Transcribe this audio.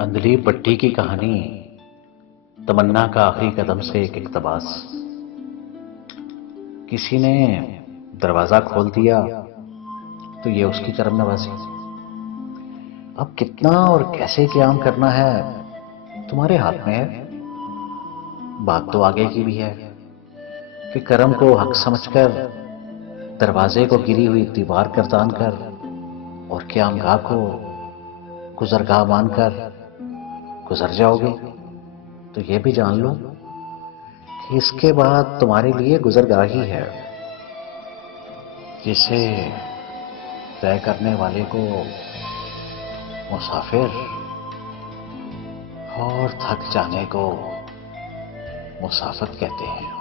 اندلی پٹی کی کہانی، تمنا کا آخری قدم سے ایک اقتباس۔ کسی نے دروازہ کھول دیا تو یہ اس کی کرم نوازی۔ اب کتنا اور کیسے قیام کرنا ہے تمہارے ہاتھ میں ہے۔ بات تو آگے کی بھی ہے کہ کرم کو حق سمجھ کر دروازے کو گری ہوئی دیوار گردان کر اور قیام گاہ کو گزرگاہ مان کر گزر جاؤ گے، تو یہ بھی جان لو کہ اس کے بعد تمہارے لیے گزرگاہ ہی ہے، جسے طے کرنے والے کو مسافر اور تھک جانے کو مسافت کہتے ہیں۔